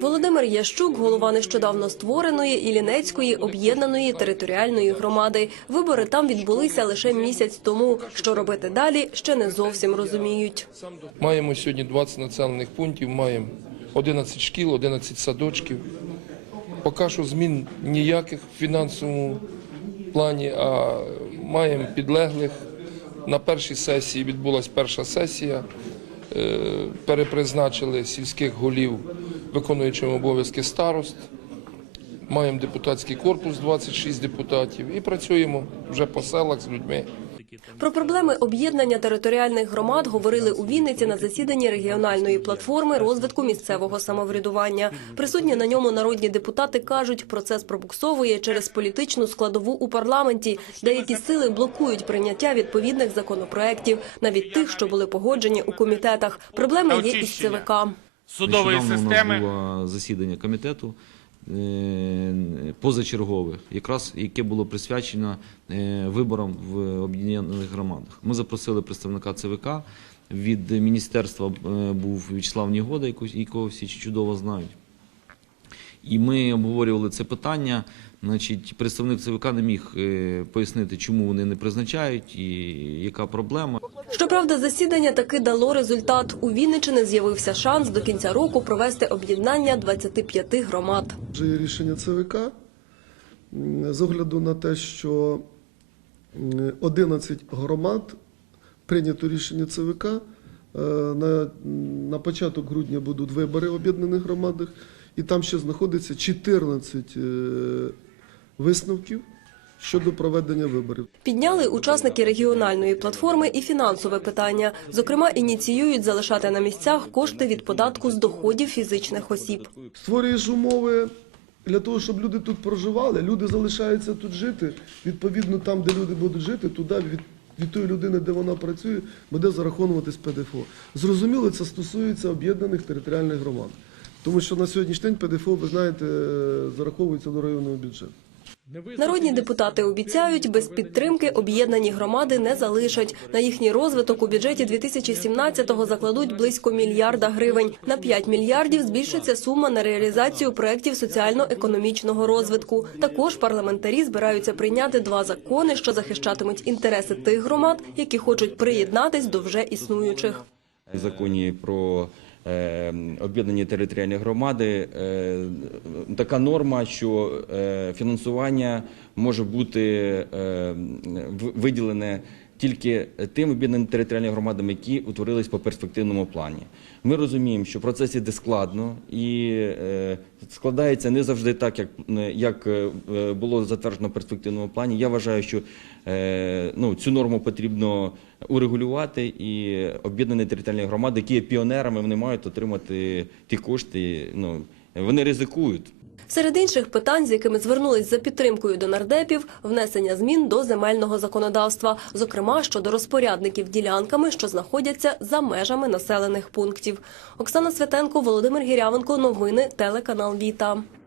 Володимир Ящук, голова нещодавно створеної Іллінецької об'єднаної територіальної громади. Вибори там відбулися лише місяць тому. Що робити далі, ще не зовсім розуміють. Маємо сьогодні 20 населених пунктів, маємо 11 шкіл, 11 садочків. Поки що змін ніяких в фінансовому плані, а маємо підлеглих. На першій сесії відбулася перша сесія. Е, Перепризначили сільських голів виконуючим обов'язки старост. Маємо депутатський корпус 26 депутатів і працюємо вже по селах з людьми. Про проблеми об'єднання територіальних громад говорили у Вінниці на засіданні регіональної платформи розвитку місцевого самоврядування. Присутні на ньому народні депутати кажуть, процес пробуксовує через політичну складову у парламенті. Деякі сили блокують прийняття відповідних законопроєктів, навіть тих, що були погоджені у комітетах. Проблеми є із ЦВК. судової системи. у нас було засідання комітету позачергових, якраз яке було присвячено е, виборам в об'єднаних громадах. Ми запросили представника ЦВК. Від міністерства е, був В'ячеслав Нігода, якого всі чудово знають. І ми обговорювали це питання. Значить, представник ЦВК не міг е, пояснити, чому вони не призначають і яка проблема. Щоправда, засідання таки дало результат. У Вінничини з'явився шанс до кінця року провести об'єднання 25 громад. Вже є рішення ЦВК з огляду на те, що м, 11 громад прийнято рішення ЦВК. е, На, на початок грудня будуть вибори в об'єднаних громадах, і там ще знаходиться 14 е, висновків щодо проведення виборів. Підняли учасники регіональної платформи і фінансове питання. Зокрема, ініціюють залишати на місцях кошти від податку з доходів фізичних осіб. Створюєш умови для того, щоб люди тут проживали. Люди залишаються тут жити. Відповідно, там, де люди будуть жити, туди від, від тої людини, де вона працює, буде зараховуватись ПДФО. Зрозуміло, це стосується об'єднаних територіальних громад. Тому що на сьогоднішній день ПДФО, ви знаєте, е, зараховується до районного бюджету. Народні депутати обіцяють, без підтримки об'єднані громади не залишать. На їхній розвиток у бюджеті 2017-го закладуть близько мільярда гривень. На 5 мільярдів збільшиться сума на реалізацію проєктів соціально-економічного розвитку. Також парламентарі збираються прийняти два закони, що захищатимуть інтереси тих громад, які хочуть приєднатись до вже існуючих. В законі про об'єднані територіальні громади. Е, така норма, що е, фінансування може бути е, виділене тільки тим об'єднаним територіальним громадам, які утворились по перспективному плані. Ми розуміємо, що процес іде складно і е, складається не завжди так, як, як е, було затверджено в перспективному плані. Я вважаю, що е, ну, цю норму потрібно урегулювати, і об'єднані територіальні громади, які є піонерами, вони мають отримати ті кошти. Ну, вони ризикують. Серед інших питань, з якими звернулись за підтримкою до нардепів, внесення змін до земельного законодавства, зокрема щодо розпорядників ділянками, що знаходяться за межами населених пунктів. Оксана Святенко, Володимир Гірявенко. Новини телеканал Віта.